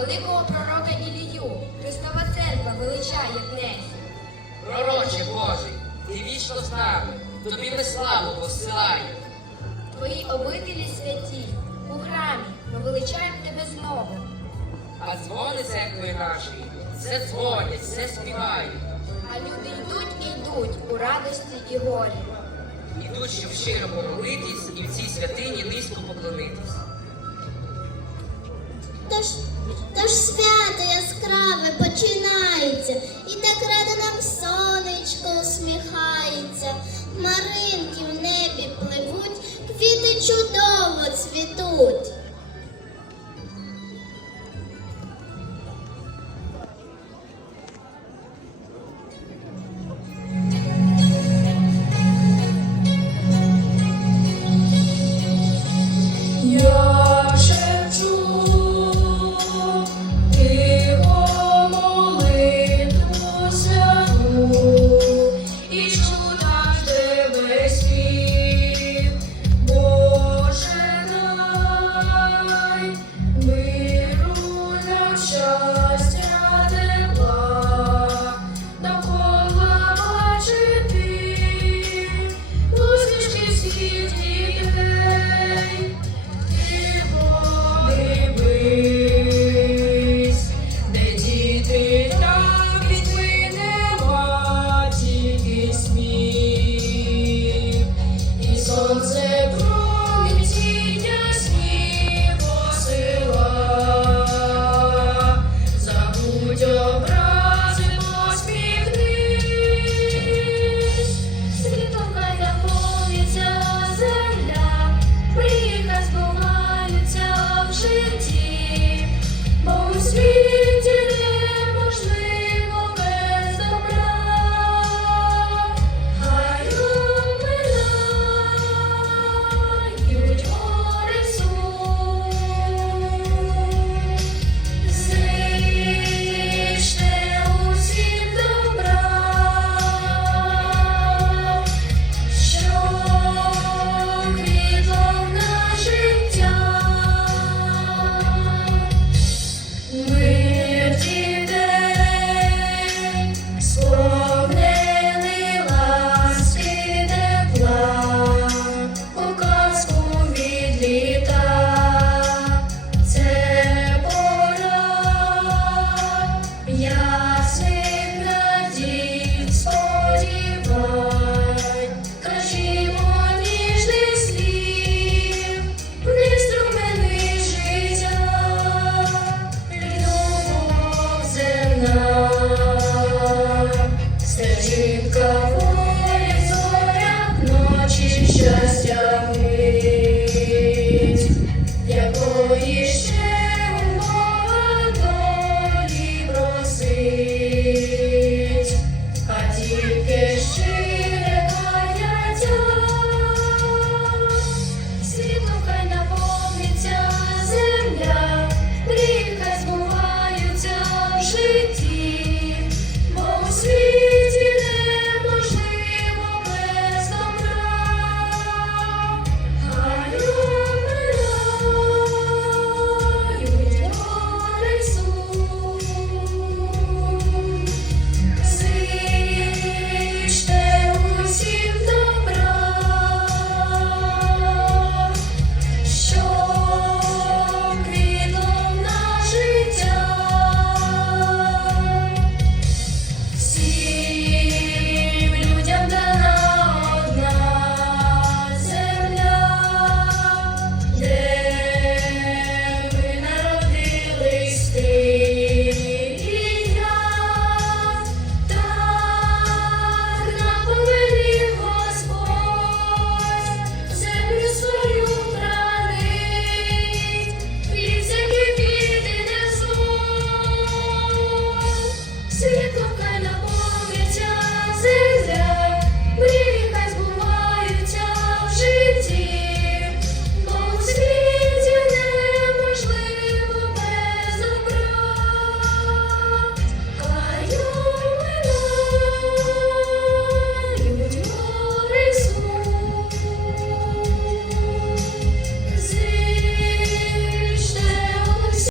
великого пророка Ілію, Христова церква величає князь. Пророче Божий, ти вічно з нами, тобі ми славу посилаємо. Твої обителі святі, у храмі ми величаємо тебе знову. А дзвони церкви нашої все дзвонять, все співають. А люди йдуть і йдуть у радості і горі. Ідуть, щоб щиро помолитись і в цій святині низько поклонитись. Тож, тож свято яскраве починається, і так рада нам сонечко усміхається.